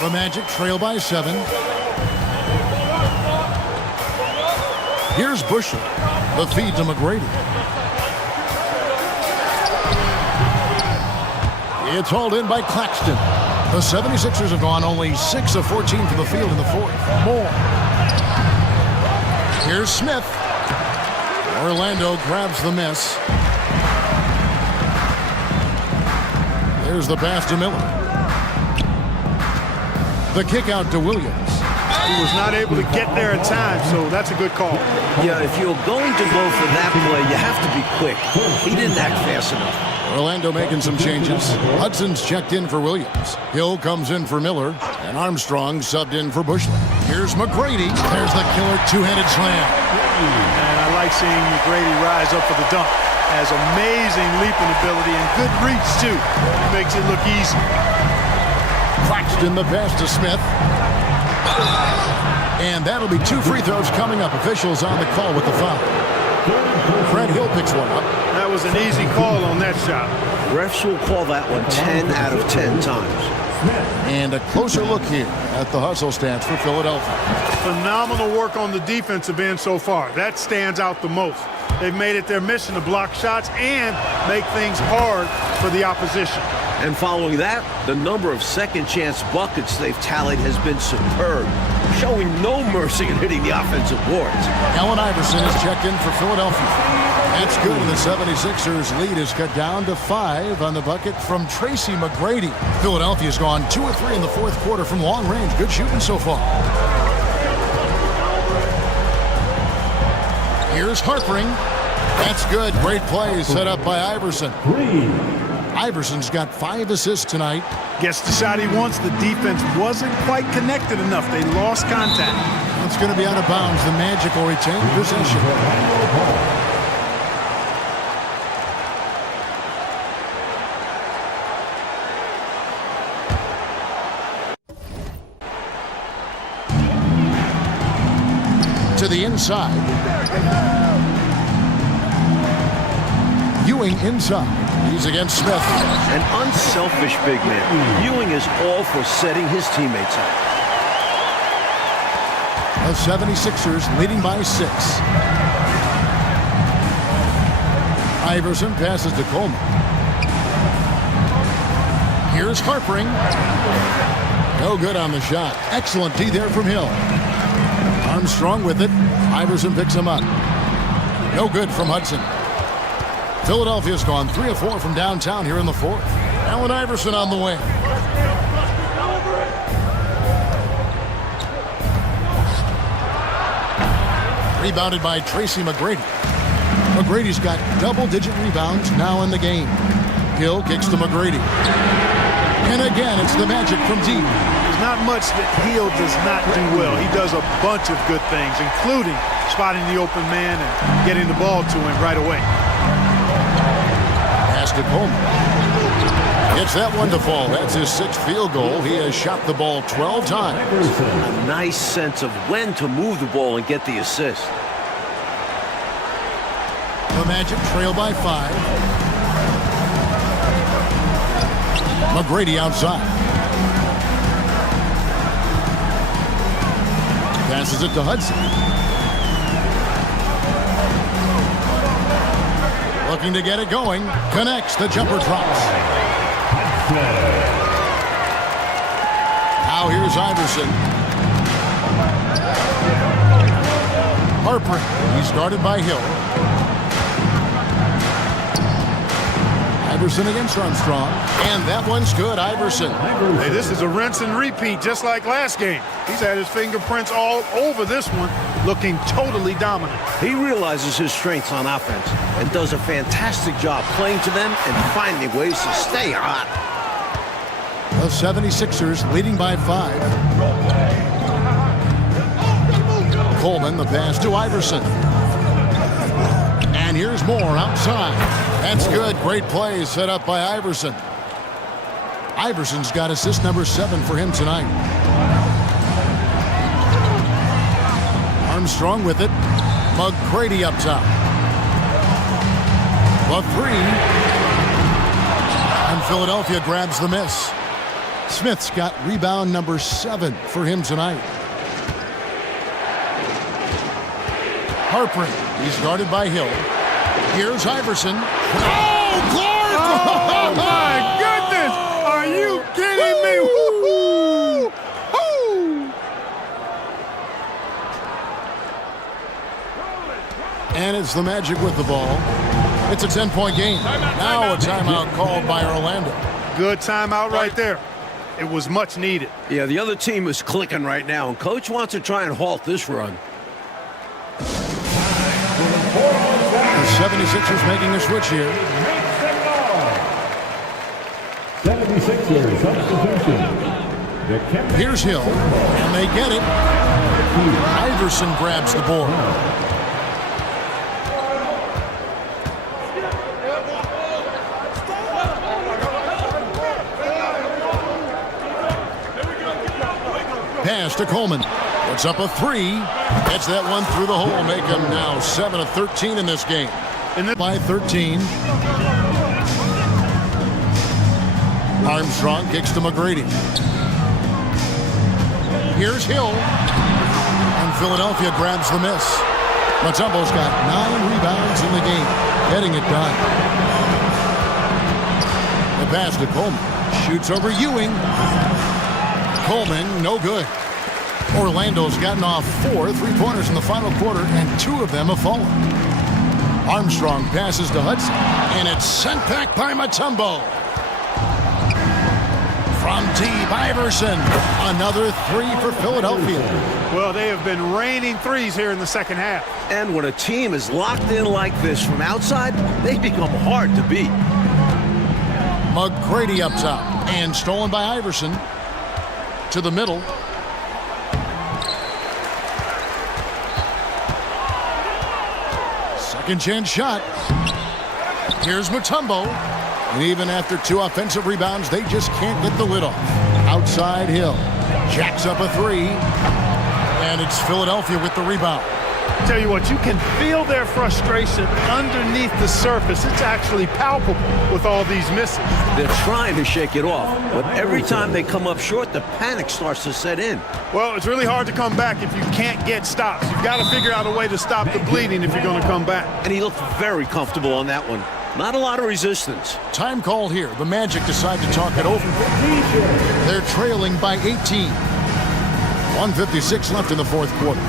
The Magic trail by 7. Here's Busher. The feed to McGrady. It's hauled in by Claxton. The 76ers have gone only 6 of 14 from the field in the fourth. More. Here's Smith. Orlando grabs the miss. There's the pass to Miller. The kick out to Williams. He was not able to get there in time, so that's a good call. Yeah, if you're going to go for that play, you have to be quick. He didn't act fast enough. Orlando making some changes. Hudson's checked in for Williams. Hill comes in for Miller. And Armstrong subbed in for Bushley. Here's McGrady. There's the killer two-handed slam. And I like seeing McGrady rise up for the dunk. Has amazing leaping ability and good reach, too. Makes it look easy. Claxton the pass to Smith. And that'll be 2 free throws coming up. Officials on the call with the foul. Fred Hill picks one up. That was an easy call on that shot. Refs will call that one 10 out of 10 times. And a closer look here at the hustle stance for Philadelphia. Phenomenal work on the defensive end so far. That stands out the most. They've made it their mission to block shots and make things hard for the opposition. And following that, the number of second-chance buckets they've tallied has been superb, showing no mercy in hitting the offensive boards. Allen Iverson is checked in for Philadelphia. That's good, and the 76ers lead is cut down to 5 on the bucket from Tracy McGrady. Philadelphia's gone 2 of 3 in the fourth quarter from long range. Good shooting so far. Here's Harpering. That's good. Great play set up by Iverson. Iverson's got 5 assists tonight. Gets the shot he wants. The defense wasn't quite connected enough. They lost contact. It's going to be out of bounds. The Magic will retain possession. To the inside. Ewing inside. He's against Smith. An unselfish big man. Ewing is all for setting his teammates up. The 76ers leading by 6. Iverson passes to Coleman. Here's Harpering. No good on the shot. Excellent D there from Hill. Armstrong with it. Iverson picks him up. No good from Hudson. Philadelphia's gone 3 of 4 from downtown here in the fourth. Allen Iverson on the wing. Rebounded by Tracy McGrady. McGrady's got double-digit rebounds now in the game. Hill kicks to McGrady. And again, it's the Magic from deep. There's not much that Hill does not do well. He does a bunch of good things, including spotting the open man and getting the ball to him right away. Pass to Coleman. Gets that one to fall. That's his 6th field goal. He has shot the ball 12 times. A nice sense of when to move the ball and get the assist. The Magic trail by 5. McGrady outside. Passes it to Hudson. Looking to get it going. Connects. The jumper drops. Now here's Iverson. Harper. He's guarded by Hill. Iverson against Armstrong. And that one's good. Iverson. Hey, this is a rinse and repeat just like last game. He's had his fingerprints all over this one, looking totally dominant. He realizes his strengths on offense and does a fantastic job playing to them and finding ways to stay hot. The 76ers leading by 5. Coleman, the pass to Iverson. And here's more outside. That's good. Great play set up by Iverson. Iverson's got assist number 7 for him tonight. Armstrong with it. McGrady up top. The 3. And Philadelphia grabs the miss. Smith's got rebound number 7 for him tonight. Harper, he's guarded by Hill. Here's Iverson. Oh, Clark! Oh, my goodness! Are you kidding me? Woo-hoo! And it's the Magic with the ball. It's a 10-point game. Now a timeout called by Orlando. Good timeout right there. It was much needed. Yeah, the other team is clicking right now, and Coach wants to try and halt this run. The 76ers making a switch here. 76ers substitution. Here's Hill, and they get it. Iverson grabs the board. Pass to Coleman. Puts up a 3. Gets that one through the hole. Make him now 7 of 13 in this game. By 13. Armstrong kicks to McGrady. Here's Hill. And Philadelphia grabs the miss. Mutombo's got 9 rebounds in the game. Getting it done. The pass to Coleman. Shoots over Ewing. Coleman, no good. Orlando's gotten off 4 3-pointers in the final quarter, and 2 of them have fallen. Armstrong passes to Hudson, and it's sent back by Mutombo. From deep, Iverson. Another 3 for Philadelphia. Well, they have been raining threes here in the second half. And when a team is locked in like this from outside, they become hard to beat. McGrady up top. And stolen by Iverson. To the middle. Second chance shot. Here's Mutombo. And even after 2 offensive rebounds, they just can't get the lid off. Outside Hill. Jacks up a 3. And it's Philadelphia with the rebound. Tell you what, you can feel their frustration underneath the surface. It's actually palpable with all these misses. They're trying to shake it off, but every time they come up short, the panic starts to set in. Well, it's really hard to come back if you can't get stops. You've got to figure out a way to stop the bleeding if you're going to come back. And he looked very comfortable on that one. Not a lot of resistance. Time called here. The Magic decide to talk it over. They're trailing by 18. 1:56 left in the fourth quarter.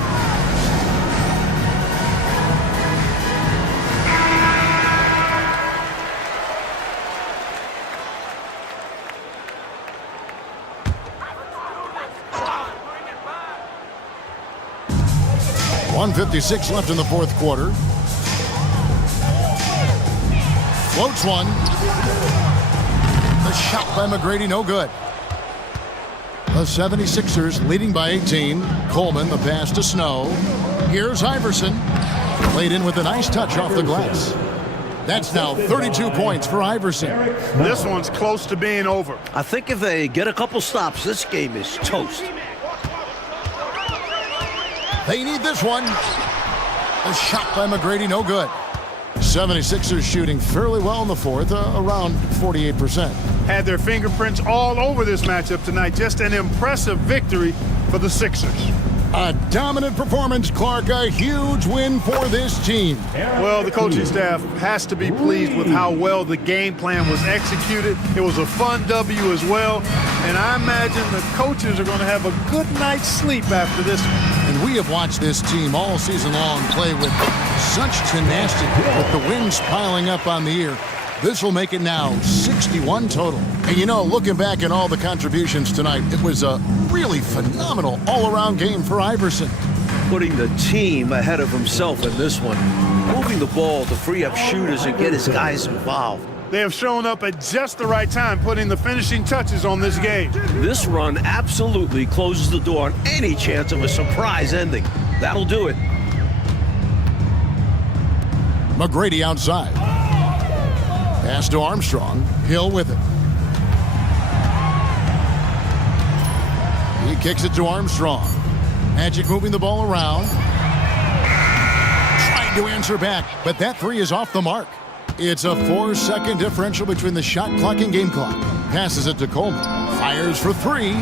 .156 left in the fourth quarter. Floats one. The shot by McGrady, no good. The 76ers leading by 18. Coleman, the pass to Snow. Here's Iverson. Played in with a nice touch off the glass. That's now 32 points for Iverson. This one's close to being over. I think if they get a couple stops, this game is toast. They need this one. A shot by McGrady, no good. 76ers shooting fairly well in the fourth, around 48%. Had their fingerprints all over this matchup tonight. Just an impressive victory for the Sixers. A dominant performance, Clark. A huge win for this team. Well, the coaching staff has to be pleased with how well the game plan was executed. It was a fun W as well. And I imagine the coaches are going to have a good night's sleep after this one. And we have watched this team all season long play with such tenacity, with the wins piling up on the year. This will make it now 61 total. And you know, looking back at all the contributions tonight, it was a really phenomenal all-around game for Iverson. Putting the team ahead of himself in this one. Moving the ball to free up shooters and get his guys involved. They have shown up at just the right time, putting the finishing touches on this game. This run absolutely closes the door on any chance of a surprise ending. That'll do it. McGrady outside. Pass to Armstrong. Hill with it. He kicks it to Armstrong. Magic moving the ball around. Trying to answer back, but that 3 is off the mark. It's a 4-second differential between the shot clock and game clock. Passes it to Coleman. Fires for 3.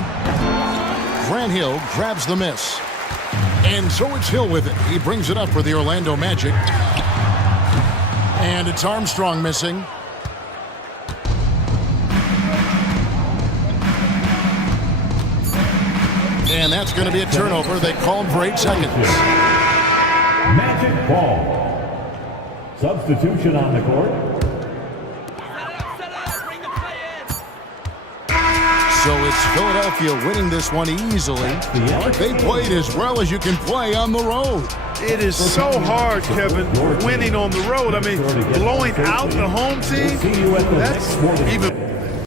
Grant Hill grabs the miss. And so it's Hill with it. He brings it up for the Orlando Magic. And it's Armstrong missing. And that's going to be a turnover. They call him for 8 seconds. Magic ball. Substitution on the court. So it's Philadelphia winning this one easily. They played as well as you can play on the road. It is so hard, Kevin, winning on the road. I mean, blowing out the home team, that's even